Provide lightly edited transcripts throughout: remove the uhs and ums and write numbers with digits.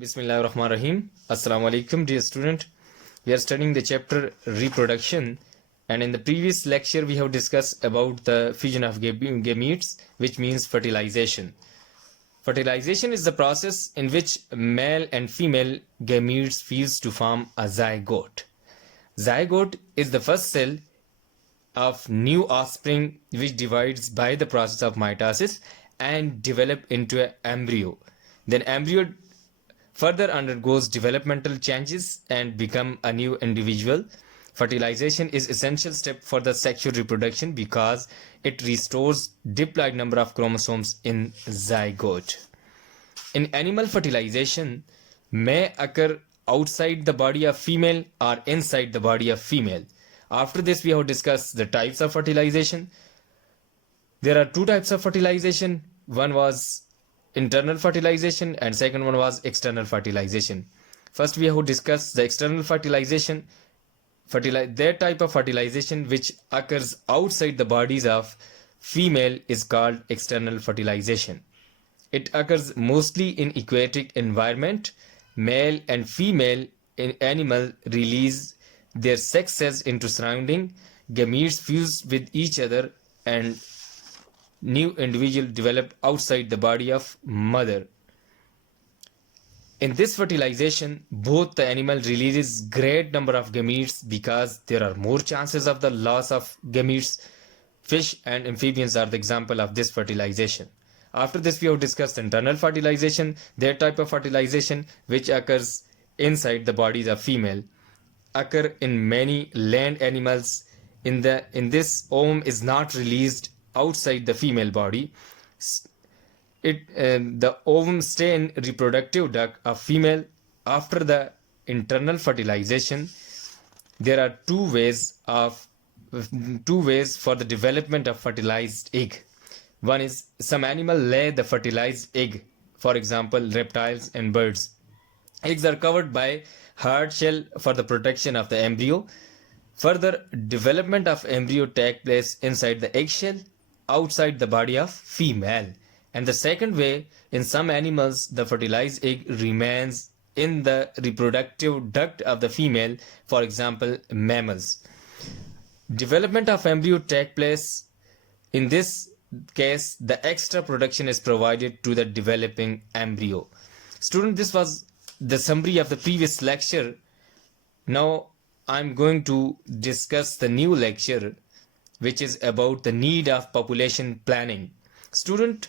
Bismillah ar-Rahman Rahim. Assalamu alaikum, dear student. We are studying the chapter reproduction, and in the previous lecture we have discussed about the fission of gametes, which means fertilization. Fertilization is the process in which male and female gametes fuse to form a zygote. Zygote is the first cell of new offspring which divides by the process of mitosis and develop into an embryo. Then embryo further undergoes developmental changes and become a new individual. Fertilization is essential step for the sexual reproduction because it restores diploid number of chromosomes in zygote. In animal, fertilization may occur outside the body of female or inside the body of female. After this, we have discussed the types of fertilization. There are two types of fertilization. One was internal fertilization and second one was external fertilization. First, we have discussed the external fertilization. That type of fertilization which occurs outside the bodies of female is called external fertilization. It occurs mostly in aquatic environment. Male and female animal release their sex cells into surrounding. Gametes fuse with each other and new individual develop outside the body of mother. In this fertilization, both the animal releases great number of gametes because there are more chances of the loss of gametes. Fish and amphibians are the example of this fertilization. After this, we have discussed internal fertilization, that type of fertilization which occurs inside the bodies of female, occur in many land animals. In this, ovum is not released outside the female body. The ovum stay in reproductive duct of female. After the internal fertilization, there are two ways for the development of fertilized egg. One is some animal lay the fertilized egg, for example reptiles and birds. Eggs are covered by hard shell for the protection of the embryo. Further development of embryo take place inside the eggshell outside the body of female. And the second way, in some animals the fertilized egg remains in the reproductive duct of the female, for example mammals. Development of embryo take place. In this case, the extra production is provided to the developing embryo. Student, this was the summary of the previous lecture. Now I'm going to discuss the new lecture which is about the need of population planning. Student,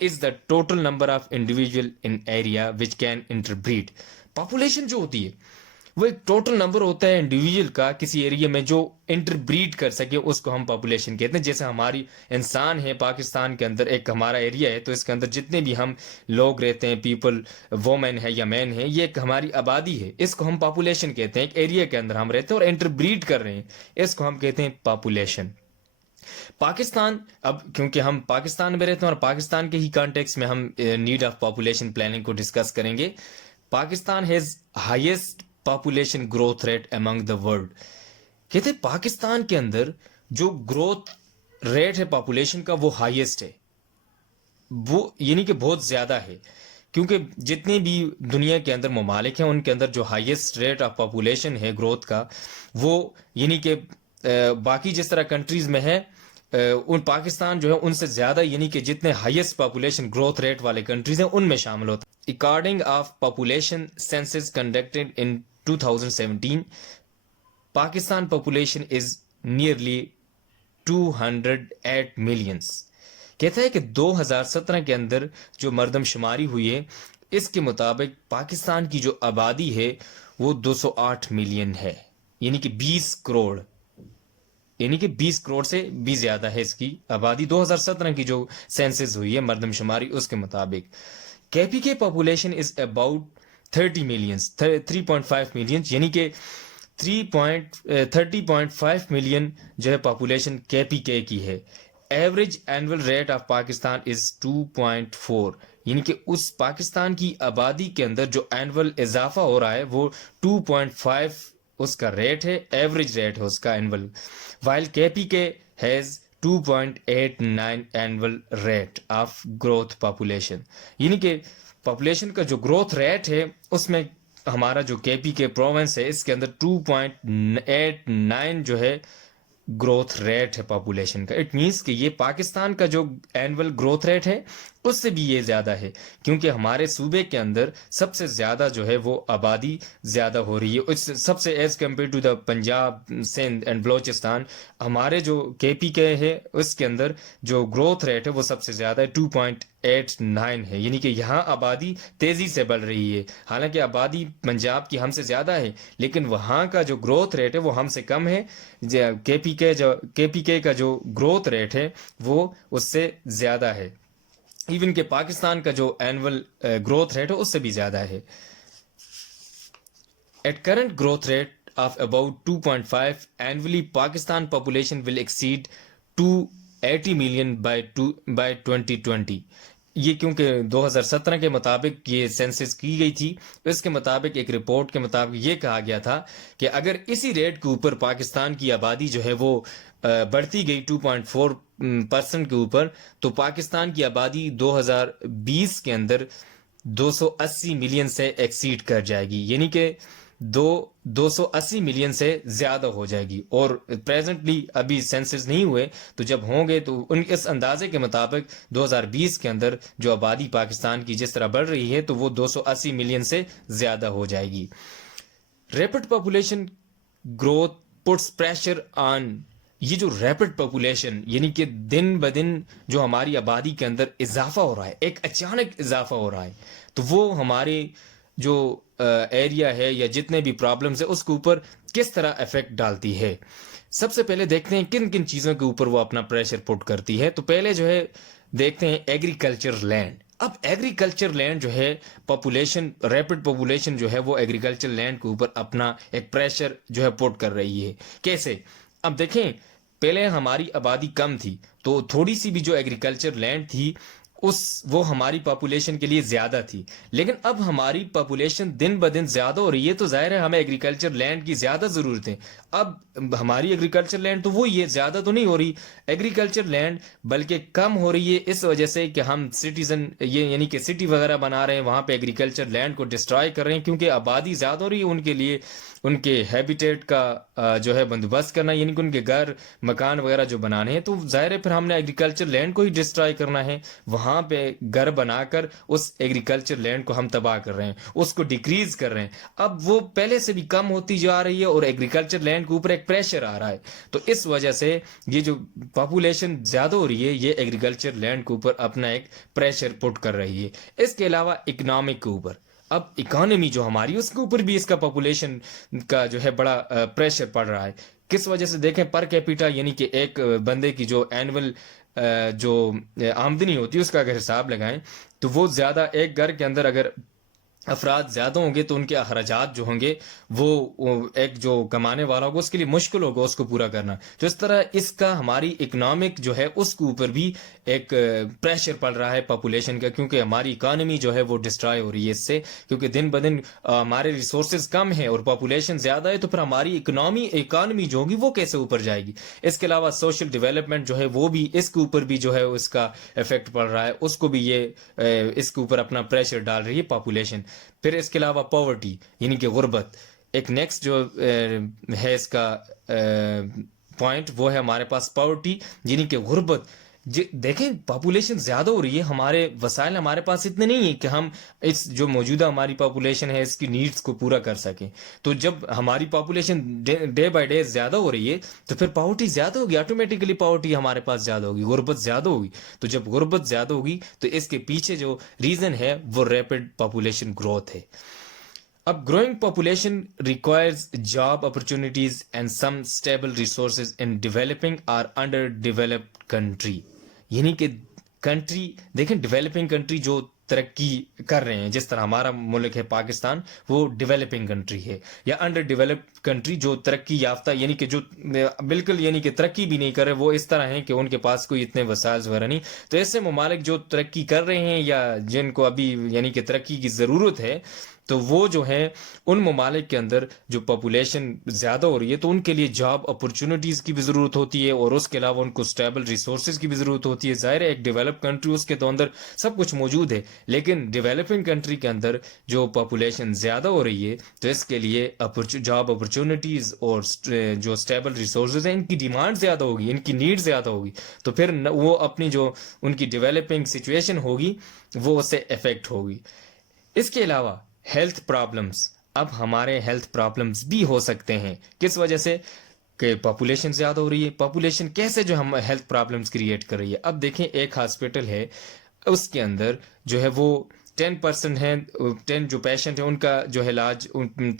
is the total number of individual in area which can interbreed. Population جو ہوتی ہے وہ ایک total number ہوتا ہے individual کا کسی area میں جو انٹربریڈ کر سکے، اس کو ہم پاپولیشن کہتے ہیں. جیسے ہماری انسان ہے پاکستان کے اندر، ایک ہمارا ایریا ہے، تو اس کے اندر جتنے بھی ہم لوگ رہتے ہیں، پیپل، وومن ہے یا مین ہے، یہ ایک ہماری آبادی ہے، اس کو ہم پاپولیشن کہتے ہیں. ایک ایریا کے اندر ہم رہتے ہیں اور انٹربریڈ کر رہے ہیں، اس کو ہم کہتے ہیں پاپولیشن. پاکستان، اب کیونکہ ہم پاکستان میں رہتے ہیں اور پاکستان کے ہی کانٹیکس میں ہم نیڈ آف پاپولیشن پلاننگ کو ڈسکس کریں گے. Pakistan has highest population growth rate Umang the world. کہتے ہیں پاکستان کے اندر جو گروتھ ریٹ ہے پاپولیشن کا وہ ہائیسٹ ہے، وہ یعنی کہ بہت زیادہ ہے. کیونکہ جتنے بھی دنیا کے اندر ممالک ہیں ان کے اندر جو ہائیسٹ ریٹ آف پاپولیشن ہے گروتھ کا، وہ یعنی کہ باقی جس طرح کنٹریز میں ہے، ان پاکستان جو ہے ان سے زیادہ، یعنی کہ جتنے ہائیسٹ پاپولیشن گروتھ ریٹ والے کنٹریز ہیں ان میں شامل ہوتا ہے. According of population census conducted in 2017 Pakistan population is nearly 208 millions. کہتا ہے کہ 2017 کے اندر جو مردم شماری ہوئی ہے اس کے مطابق پاکستان کی جو آبادی ہے وہ 208 ملین ہے، یعنی کہ 20 کروڑ، یعنی کہ 20 کروڑ سے بھی زیادہ ہے اس کی آبادی. 2017 کی جو سینسس ہوئی ہے مردم شماری اس کے مطابق. کے پی کے population is about 30 millions, 3.5 million, یعنی کہ 30.5 ملین جو ہے پاپولیشن کے پی کے کی ہے. Average annual rate of Pakistan is 2.4، یعنی کہ اس پاکستان کی آبادی کے اندر جو اینول اضافہ ہو رہا ہے وہ 2.5 اس کا ریٹ ہے، ایوریج ریٹ ہے اس کا اینول. وائل کے پی کے has 2.89 annual rate of growth population, یعنی کہ پاپولیشن کا جو گروتھ ریٹ ہے اس میں ہمارا جو کے پی کے پروونس ہے اس کے اندر 2.89 جو ہے گروتھ ریٹ ہے پاپولیشن کا. اٹ مینس کہ یہ پاکستان کا جو اینول گروتھ ریٹ ہے اس سے بھی یہ زیادہ ہے، کیونکہ ہمارے صوبے کے اندر سب سے زیادہ جو ہے وہ آبادی زیادہ ہو رہی ہے. اس سب سے as compare to the Punjab, Sindh and Balochistan, ہمارے جو کے پی کے ہے اس کے اندر جو گروتھ ریٹ ہے وہ سب سے زیادہ ہے، 2.89 ہے، یعنی کہ یہاں آبادی تیزی سے بڑھ رہی ہے. حالانکہ آبادی پنجاب کی ہم سے زیادہ ہے لیکن وہاں کا جو گروتھ ریٹ ہے وہ ہم سے کم ہے. کے پی کے کا جو گروتھ ریٹ ہے وہ اس سے زیادہ ہے، ایون کہ پاکستان کا جو اینول گروتھ ریٹ ہے اس سے بھی زیادہ ہے. At current growth rate of about 2.5 annually Pakistan population will exceed 280 million by 2020. یہ کیونکہ 2017 کے مطابق یہ سینسس کی گئی تھی، اس کے مطابق ایک رپورٹ کے مطابق یہ کہا گیا تھا کہ اگر اسی ریٹ کے اوپر پاکستان کی آبادی جو ہے وہ بڑھتی گئی 2.4% کے اوپر، تو پاکستان کی آبادی 2020 کے اندر 280 ملین سے ایکسیڈ کر جائے گی، یعنی کہ 280 ملین سے زیادہ ہو جائے گی. اور پریزنٹلی ابھی سینسس نہیں ہوئے، تو جب ہوں گے تو ان اس اندازے کے مطابق 2020 کے اندر جو آبادی پاکستان کی جس طرح بڑھ رہی ہے تو وہ 280 ملین سے زیادہ ہو جائے گی. Rapid population growth puts pressure on, یہ جو ریپڈ پاپولیشن یعنی کہ دن بدن جو ہماری آبادی کے اندر اضافہ ہو رہا ہے، ایک اچانک اضافہ ہو رہا ہے، تو وہ ہماری جو ایریا ہے یا جتنے بھی پرابلمز ہیں اس کے اوپر کس طرح افیکٹ ڈالتی ہے. سب سے پہلے دیکھتے ہیں کن کن چیزوں کے اوپر وہ اپنا پریشر پٹ کرتی ہے. تو پہلے جو ہے دیکھتے ہیں ایگریکلچر لینڈ. اب ایگریکلچر لینڈ جو ہے پاپولیشن، ریپڈ پاپولیشن جو ہے وہ ایگریکلچر لینڈ کے اوپر اپنا ایک پریشر جو ہے پٹ کر رہی ہے. کیسے؟ اب دیکھیں پہلے ہماری آبادی کم تھی تو تھوڑی سی بھی جو ایگریکلچر لینڈ تھی وہ ہماری پاپولیشن کے لیے زیادہ تھی، لیکن اب ہماری پاپولیشن دن بدن زیادہ ہو رہی ہے تو ظاہر ہے ہمیں ایگریکلچر لینڈ کی زیادہ ضرورت ہے. اب ہماری ایگریکلچر لینڈ تو وہی ہے، زیادہ تو نہیں ہو رہی ایگریکلچر لینڈ، بلکہ کم ہو رہی ہے اس وجہ سے کہ ہم سٹیزن یہ یعنی کہ سٹی وغیرہ بنا رہے ہیں، وہاں پہ ایگریکلچر لینڈ کو ڈسٹرائے کر رہے ہیں کیونکہ آبادی زیادہ ہو رہی ہے. ان کے لیے ان کے ہیبیٹیٹ کا جو ہے بندوبست کرنا، یعنی کہ ان کے گھر مکان وغیرہ جو بنانے ہیں، تو ظاہر ہے پھر ہم نے ایگریکلچر لینڈ کو ہی ڈسٹرائے کرنا ہے. وہاں وہاں پہ گھر بنا کر اس ایگریکلچر لینڈ کو ہم تباہ کر رہے ہیں, اس کو ڈیکریز کر رہے ہیں. اب وہ پہلے سے بھی کم ہوتی جا رہی ہے اور ایگریکلچر لینڈ کے اوپر ایک پریشر آ رہا ہے. تو اس وجہ سے یہ جو پاپولیشن زیادہ ہو رہی ہے یہ ایگریکلچر لینڈ کے اوپر اپنا ایک پریشر پٹ کر رہی ہے. اس کے علاوہ اکنامک کے اوپر, اب اکانومی جو ہماری اس کے اوپر بھی اس کا پاپولیشن کا جو ہے بڑا پریشر پڑ رہا ہے. کس وجہ سے دیکھیں پر کیپیٹا یعنی کہ ایک بندے کی جو اینول جو آمدنی ہوتی ہے اس کا اگر حساب لگائیں تو وہ زیادہ, ایک گھر کے اندر اگر افراد زیادہ ہوں گے تو ان کے اخراجات جو ہوں گے وہ ایک جو کمانے والا ہوگا اس کے لیے مشکل ہوگا اس کو پورا کرنا. تو اس طرح اس کا ہماری اکنامک جو ہے اس کے اوپر بھی ایک پریشر پڑ رہا ہے پاپولیشن کا, کیونکہ ہماری اکانومی جو ہے وہ ڈسٹرائے ہو رہی ہے اس سے, کیونکہ دن بدن ہمارے ریسورسز کم ہیں اور پاپولیشن زیادہ ہے, تو پھر ہماری اکانومی جو ہوگی وہ کیسے اوپر جائے گی. اس کے علاوہ سوشل ڈیولپمنٹ جو ہے وہ بھی اس کے اوپر بھی جو ہے اس کا افیکٹ پڑ رہا ہے, اس کو بھی یہ اس کے اوپر اپنا پریشر ڈال رہی ہے پاپولیشن. پھر اس کے علاوہ پاورٹی یعنی کہ غربت, ایک نیکسٹ جو ہے اس کا پوائنٹ وہ ہے ہمارے پاس پاورٹی یعنی کہ غربت. دیکھیں پاپولیشن زیادہ ہو رہی ہے, ہمارے وسائل ہمارے پاس اتنے نہیں ہیں کہ ہم اس جو موجودہ ہماری پاپولیشن ہے اس کی نیڈز کو پورا کر سکیں. تو جب ہماری پاپولیشن ڈے بائی ڈے زیادہ ہو رہی ہے تو پھر پاورٹی زیادہ ہوگی, آٹومیٹیکلی پاورٹی ہمارے پاس زیادہ ہوگی, غربت زیادہ ہوگی. تو جب غربت زیادہ ہوگی تو اس کے پیچھے جو ریزن ہے وہ ریپڈ پاپولیشن گروتھ ہے. اب growing population requires job opportunities and some stable resources in developing or underdeveloped country. یعنی کہ کنٹری دیکھیں ڈیولپنگ کنٹری جو ترقی کر رہے ہیں, جس طرح ہمارا ملک ہے پاکستان وہ ڈیولپنگ کنٹری ہے, یا انڈر ڈیولپڈ کنٹری جو ترقی یافتہ یعنی کہ جو بالکل یعنی کہ ترقی بھی نہیں کر رہے, وہ اس طرح ہیں کہ ان کے پاس کوئی اتنے وسائل وغیرہ نہیں. تو ایسے ممالک جو ترقی کر رہے ہیں یا جن کو ابھی یعنی کہ ترقی کی ضرورت ہے, تو وہ جو ہیں ان ممالک کے اندر جو پاپولیشن زیادہ ہو رہی ہے تو ان کے لیے جاب اپرچونٹیز کی بھی ضرورت ہوتی ہے, اور اس کے علاوہ ان کو اسٹیبل ریسورسز کی بھی ضرورت ہوتی ہے. ظاہر ہے ایک ڈیولپ کنٹری اس کے تو اندر سب کچھ موجود ہے, لیکن ڈیولپنگ کنٹری کے اندر جو پاپولیشن زیادہ ہو رہی ہے تو اس کے لیے جاب اپرچونٹیز اور جو اسٹیبل ریسورسز ہیں ان کی ڈیمانڈ زیادہ ہوگی, ان کی نیڈ زیادہ ہوگی, تو پھر وہ اپنی جو ان کی ڈیولپنگ سچویشن ہوگی وہ اس سے افیکٹ ہوگی. اس کے علاوہ ہیلتھ پرابلمس, اب ہمارے ہیلتھ پرابلمس بھی ہو سکتے ہیں. کس وجہ سے کہ پاپولیشن زیادہ ہو رہی ہے. پاپولیشن کیسے جو ہم ہیلتھ پرابلمس کریٹ کر رہی ہے. اب دیکھیں ایک ہاسپٹل ہے اس کے اندر جو ہے وہ 10% ہیں, 10 جو پیشنٹ ہیں ان کا جو علاج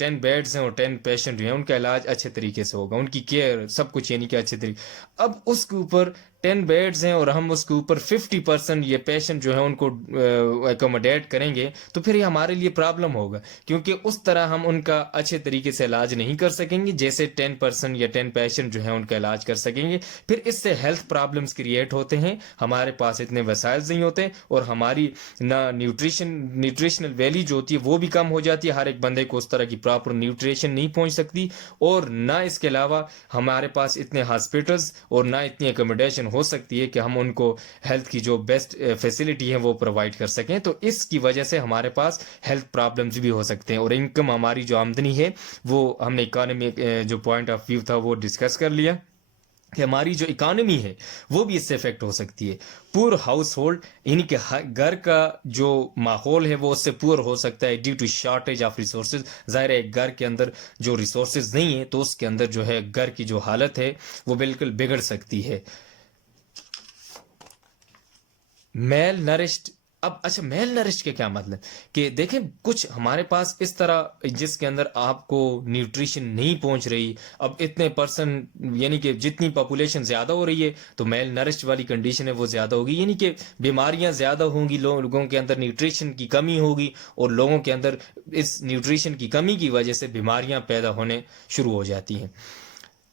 10 بیڈز ہیں اور 10 پیشنٹ جو ہیں ان کا علاج اچھے طریقے سے ہوگا, ان کی کیئر سب کچھ یعنی کہ اچھے طریقے. اب اس کے اوپر 10 بیڈز ہیں اور ہم اس کے اوپر 50% یہ پیشنٹ جو ہے ان کو اکوموڈیٹ کریں گے تو پھر یہ ہمارے لیے پرابلم ہوگا, کیونکہ اس طرح ہم ان کا اچھے طریقے سے علاج نہیں کر سکیں گے جیسے 10% یا 10 پیشنٹ جو ہیں ان کا علاج کر سکیں گے. پھر اس سے ہیلتھ پرابلمس کریٹ ہوتے ہیں, ہمارے پاس اتنے وسائل نہیں ہوتے اور ہماری نہ نیوٹریشنل ویلی جو ہوتی ہے وہ بھی کم ہو جاتی ہے, ہر ایک بندے کو اس طرح کی پراپر نیوٹریشن نہیں پہنچ سکتی, اور نہ اس کے علاوہ ہمارے پاس اتنے ہاسپٹلز اور نہ اتنی اکوموڈیشن ہو سکتی ہے کہ ہم ان کو ہیلتھ کی جو بیسٹ فیسلٹی ہے وہ پرووائڈ کر سکیں. تو اس کی وجہ سے ہمارے پاس ہیلتھ پرابلمز بھی ہو سکتے ہیں, اور انکم ہماری جو آمدنی ہے وہ ہم نے اکانومی جو پوائنٹ آف ویو تھا وہ ڈسکس کر لیا کہ ہماری جو اکانومی ہے وہ بھی اس سے افیکٹ ہو سکتی ہے. پور ہاؤس ہولڈ یعنی کہ گھر کا جو ماحول ہے وہ اس سے پور ہو سکتا ہے due to shortage of resources. ظاہر ہے ایک گھر کے اندر جو ریسورسز نہیں ہیں تو اس کے اندر جو ہے گھر کی جو حالت ہے وہ بالکل بگڑ سکتی ہے. میل نرشڈ, اب اچھا میل نرشڈ کے کیا مطلب کہ دیکھیں کچھ ہمارے پاس اس طرح جس کے اندر آپ کو نیوٹریشن نہیں پہنچ رہی. اب اتنے پرسنٹ یعنی کہ جتنی پاپولیشن زیادہ ہو رہی ہے تو میل نرشڈ والی کنڈیشن ہے وہ زیادہ ہوگی, یعنی کہ بیماریاں زیادہ ہوں گی, لوگوں کے اندر نیوٹریشن کی کمی ہوگی اور لوگوں کے اندر اس نیوٹریشن کی کمی کی وجہ سے بیماریاں پیدا ہونے شروع ہو جاتی ہیں.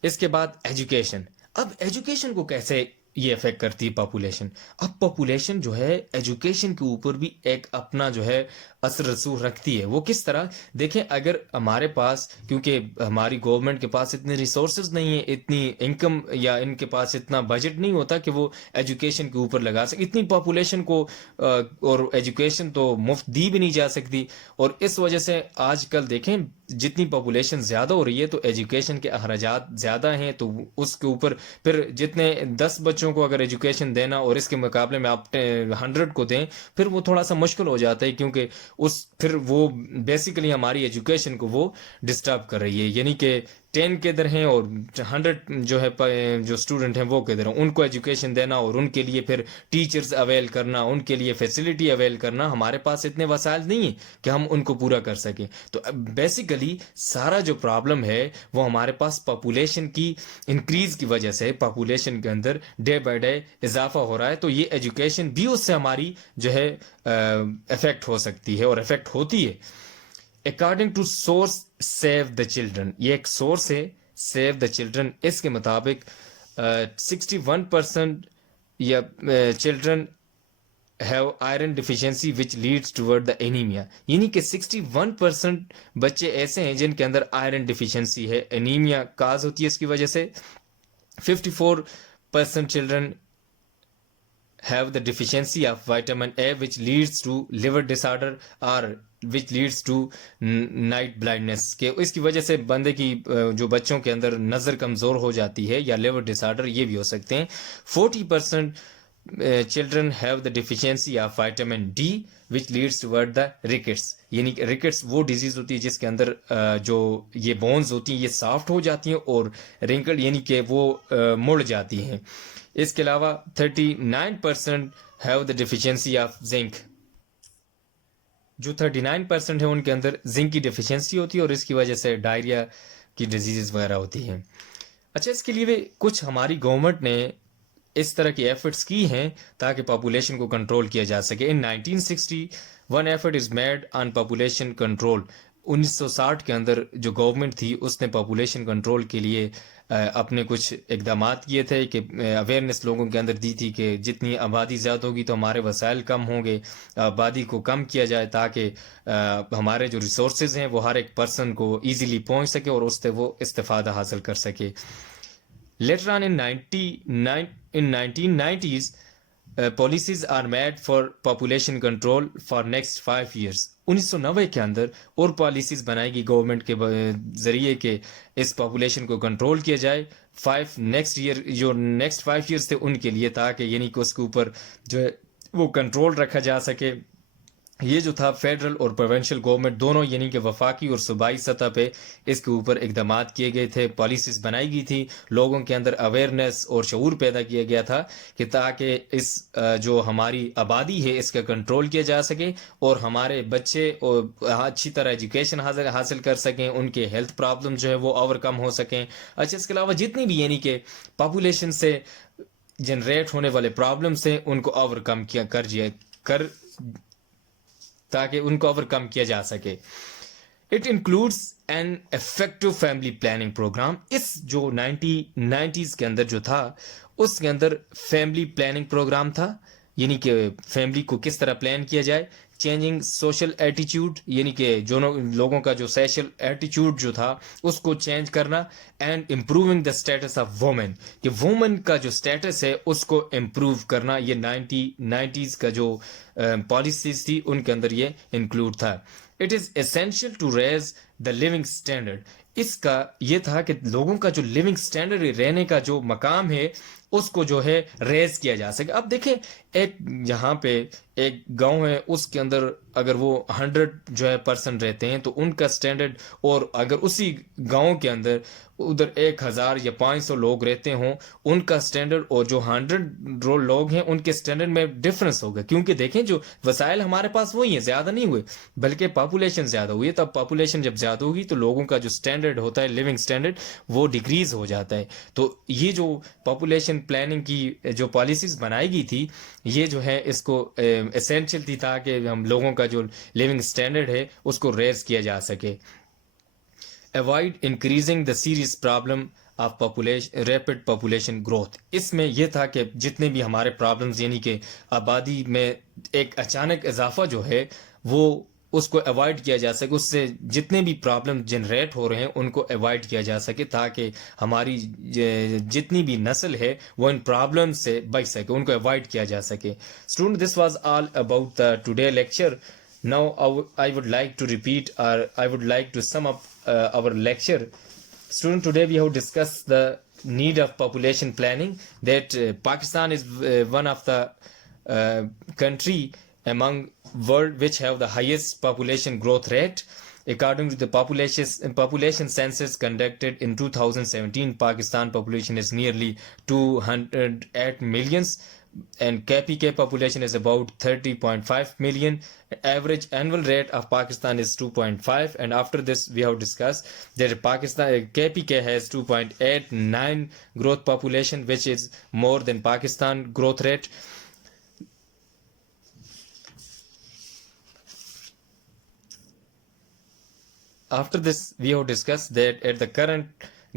اس کے بعد ایجوکیشن, اب ایجوکیشن کو کیسے یہ افیکٹ کرتی ہے پاپولیشن. اب پاپولیشن جو ہے ایجوکیشن کے اوپر بھی ایک اپنا جو ہے اثر رسوخ رکھتی ہے. وہ کس طرح دیکھیں, اگر ہمارے پاس کیونکہ ہماری گورنمنٹ کے پاس اتنے ریسورسز نہیں ہیں, اتنی انکم یا ان کے پاس اتنا بجٹ نہیں ہوتا کہ وہ ایجوکیشن کے اوپر لگا سکے, اتنی پاپولیشن کو اور ایجوکیشن تو مفت دی بھی نہیں جا سکتی. اور اس وجہ سے آج کل دیکھیں جتنی پاپولیشن زیادہ ہو رہی ہے تو ایجوکیشن کے اخراجات زیادہ ہیں, تو اس کے اوپر پھر جتنے 10 بچوں بچوں کو اگر ایجوکیشن دینا اور اس کے مقابلے میں آپ 100 کو دیں, پھر وہ تھوڑا سا مشکل ہو جاتا ہے, کیونکہ پھر وہ بیسیکلی ہماری ایجوکیشن کو وہ ڈسٹرب کر رہی ہے. یعنی کہ 10 کے ادھر ہیں اور 100 جو ہے جو اسٹوڈنٹ ہیں وہ کدھر ہیں, ان کو ایجوکیشن دینا اور ان کے لیے پھر ٹیچرز اویل کرنا, ان کے لیے فیسلٹی اویل کرنا, ہمارے پاس اتنے وسائل نہیں ہیں کہ ہم ان کو پورا کر سکیں. تو بیسیکلی سارا جو پرابلم ہے وہ ہمارے پاس پاپولیشن کی انکریز کی وجہ سے, پاپولیشن کے اندر ڈے بائی ڈے اضافہ ہو رہا ہے. تو یہ ایجوکیشن بھی اس سے ہماری جو ہے افیکٹ ہو سکتی ہے اور افیکٹ ہوتی ہے. According to source Save the Children, یہ ایک سورس ہے سیو دا چلڈرن, اس کے مطابق 61% یا children have iron deficiency which leads toward the anaemia. یعنی کہ 61% بچے ایسے ہیں جن کے اندر آئرن ڈیفیشنسی ہے, اینیمیا کاز ہوتی ہے اس کی وجہ سے. 54% children have the deficiency of vitamin A which leads to liver disorder or which leads to night blindness, کہ اس کی وجہ سے بندے کی جو بچوں کے اندر نظر کمزور ہو جاتی ہے یا لیور ڈس آرڈر یہ بھی ہو سکتے ہیں. 40% children have the deficiency of vitamin D which leads toward the rickets. یعنی کہ ریکٹس وہ ڈیزیز ہوتی ہے جس کے اندر جو یہ بونز ہوتی ہیں یہ سافٹ ہو جاتی ہیں اور رنکل یعنی کہ وہ مڑ جاتی ہیں. اس کے علاوہ 39% have the deficiency of zinc. جو 39% ہے ان کے اندر زنک کی ڈیفیشنسی ہوتی ہے اور اس کی وجہ سے ڈائریا کی ڈیزیز وغیرہ ہوتی ہیں. اچھا, اس کے لیے کچھ ہماری گورنمنٹ نے اس طرح کی ایفرٹس کی ہیں تاکہ پاپولیشن کو کنٹرول کیا جا سکے. ان 1960 one effort is made on population control. 1960 کے اندر جو گورنمنٹ تھی اس نے پاپولیشن کنٹرول کے لیے اپنے کچھ اقدامات کیے تھے کہ اویئرنیس لوگوں کے اندر دی تھی کہ جتنی آبادی زیادہ ہوگی تو ہمارے وسائل کم ہوں گے, آبادی کو کم کیا جائے تاکہ ہمارے جو ریسورسز ہیں وہ ہر ایک پرسن کو ایزیلی پہنچ سکے اور اس سے وہ استفادہ حاصل کر سکے. Later on in 1990s policies are made for population control for next 5 years. 1990 کے اندر اور پالیسیز بنائے گی گورنمنٹ کے ذریعے کہ اس پاپولیشن کو کنٹرول کیا جائے. جو نیکسٹ 5 ایئرس تھے ان کے لیے, تاکہ یعنی کہ اس کے اوپر جو ہے وہ کنٹرول رکھا جا سکے. یہ جو تھا فیڈرل اور پروونشل گورنمنٹ دونوں یعنی کہ وفاقی اور صوبائی سطح پہ اس کے اوپر اقدامات کیے گئے تھے, پالیسیز بنائی گئی تھی, لوگوں کے اندر اویئرنیس اور شعور پیدا کیا گیا تھا کہ تاکہ اس جو ہماری آبادی ہے اس کا کنٹرول کیا جا سکے اور ہمارے بچے اور اچھی طرح ایجوکیشن حاصل کر سکیں, ان کے ہیلتھ پرابلم جو ہے وہ اوور کم ہو سکیں. اچھا, اس کے علاوہ جتنی بھی یعنی کہ پاپولیشن سے جنریٹ ہونے والے پرابلمس ہیں ان کو اوور کم تاکہ ان کو اوور کم کیا جا سکے. It includes an effective family planning program. اس جو 1990s کے اندر جو تھا اس کے اندر فیملی پلاننگ پروگرام تھا, یعنی کہ فیملی کو کس طرح پلان کیا جائے. چینجنگ سوشل ایٹیچیوڈ, یعنی کہ جو لوگوں کا جو سوشل ایٹیچیوڈ جو تھا اس کو چینج کرنا. And improving the status of women, کہ وومن کا جو اسٹیٹس ہے اس کو امپروو کرنا. یہ 1990s کا جو پالیسیز تھی ان کے اندر یہ انکلوڈ تھا. It is essential to raise the living standard. اس کا یہ تھا کہ لوگوں کا جو لیونگ اسٹینڈرڈ رہنے کا جو مقام ہے اس کو جو ہے ریز کیا جا سکے. اب دیکھیں ایک یہاں پہ ایک گاؤں ہے اس کے اندر اگر وہ 100 جو ہے پرسن رہتے ہیں تو ان کا سٹینڈرڈ, اور اگر اسی گاؤں کے اندر ادھر 1000 یا 500 لوگ رہتے ہوں ان کا سٹینڈرڈ اور جو 100 لوگ ہیں ان کے سٹینڈرڈ میں ڈفرنس ہوگا. کیونکہ دیکھیں جو وسائل ہمارے پاس وہی ہیں, زیادہ نہیں ہوئے بلکہ پاپولیشن زیادہ ہوئی ہے. تب پاپولیشن جب زیادہ ہوگی تو لوگوں کا جو سٹینڈرڈ ہوتا ہے لیونگ سٹینڈرڈ وہ ڈیکریز ہو جاتا ہے. تو یہ جو پاپولیشن پلاننگ کی جو پالیسیز بنائی گئی تھی یہ جو ہے اس کو اسینشیل تھی تاکہ ہم لوگوں کا جو لیونگ سٹینڈرڈ ہے اس کو ریز کیا جا سکے. Avoid increasing the serious problem of rapid population growth. اس میں یہ تھا کہ جتنے بھی ہمارے پرابلمز یعنی کہ آبادی میں ایک اچانک اضافہ جو ہے وہ اس کو اوائڈ کیا جا سکے, اس سے جتنے بھی پرابلم جنریٹ ہو رہے ہیں ان کو اوائڈ کیا جا سکے تاکہ ہماری جتنی بھی نسل ہے وہ ان پرابلم سے بچ سکے, ان کو اوائڈ کیا جا سکے. Student, this was all about the today lecture. Now I would like to repeat or I would like to sum up our lecture. Student, today we have discussed the need of population planning, that Pakistan is one of the country among world which have the highest population growth rate. According to the population census conducted in 2017, Pakistan population is nearly 208 millions, and KPK population is about 30.5 million. Average annual rate of Pakistan is 2.5, and after this we have discussed that Pakistan KPK has 2.89 growth population, which is more than Pakistan growth rate. After this, we have discussed that at the current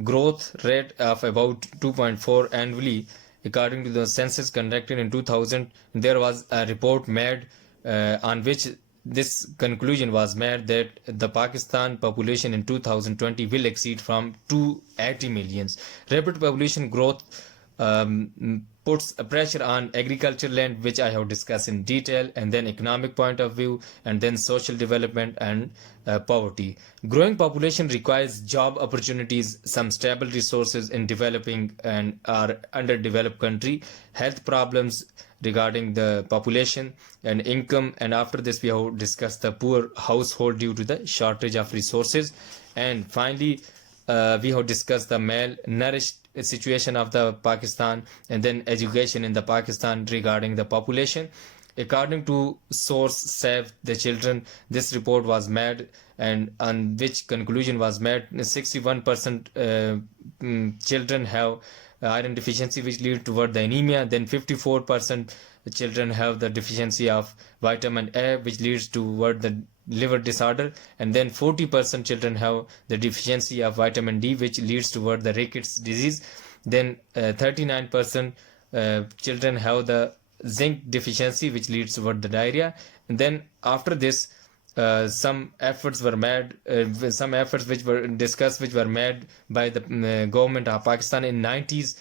growth rate of about 2.4 annually, according to the census conducted in 2000, there was a report made on which this conclusion was made that the Pakistan population in 2020 will exceed from 280 millions. Rapid population growth puts a pressure on agricultural land, which I have discussed in detail, and then economic point of view, and then social development and poverty. Growing population requires job opportunities, some stable resources in developing and or underdeveloped country, health problems regarding the population and income, and after this we have discussed the poor household due to the shortage of resources, and finally we have discussed the malnourished situation of the Pakistan, and then education in the Pakistan regarding the population. According to source Save the Children, this report was made, and on which conclusion was made 61% children have iron deficiency, which lead toward the anemia. Then 54% children have the deficiency of vitamin A, which leads toward the liver disorder, and then 40% children have the deficiency of vitamin D, which leads toward the rickets disease. Then 39% children have the zinc deficiency, which leads toward the diarrhea. And then after this some efforts were made, which were discussed, which were made by the government of Pakistan in 90s.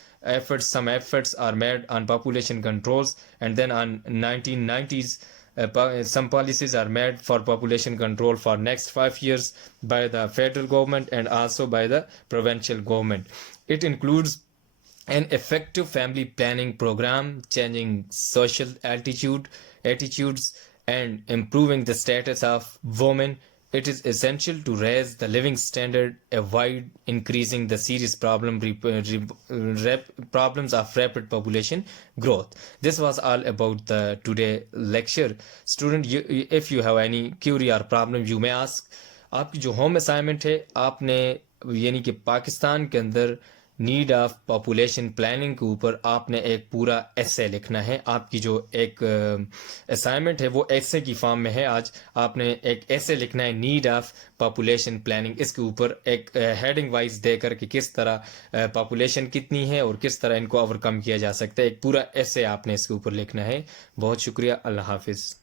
Some efforts are made on population controls, and then on 1990s some policies are made for population control for next 5 years by the federal government and also by the provincial government. It includes an effective family planning program, changing social attitudes and improving the status of women. It is essential to raise the living standard, avoid increasing the serious problems of rapid population growth. This was all about the today lecture. Student, if you have any query or problem, you may ask. آپ کی جو home assignment ہے، آپ نے یعنی کہ پاکستان کے اندر need of population planning کے اوپر آپ نے ایک پورا ایسے لکھنا ہے. آپ کی جو ایک اسائنمنٹ ہے وہ ایسے کی فارم میں ہے. آج آپ نے ایک ایسے لکھنا ہے نیڈ آف پاپولیشن پلاننگ. اس کے اوپر ایک ہیڈنگ وائز دے کر کہ کس طرح پاپولیشن کتنی ہے اور کس طرح ان کو اوور کم کیا جا سکتا ہے. ایک پورا ایسے آپ نے اس کے اوپر لکھنا ہے. بہت شکریہ. اللہ حافظ.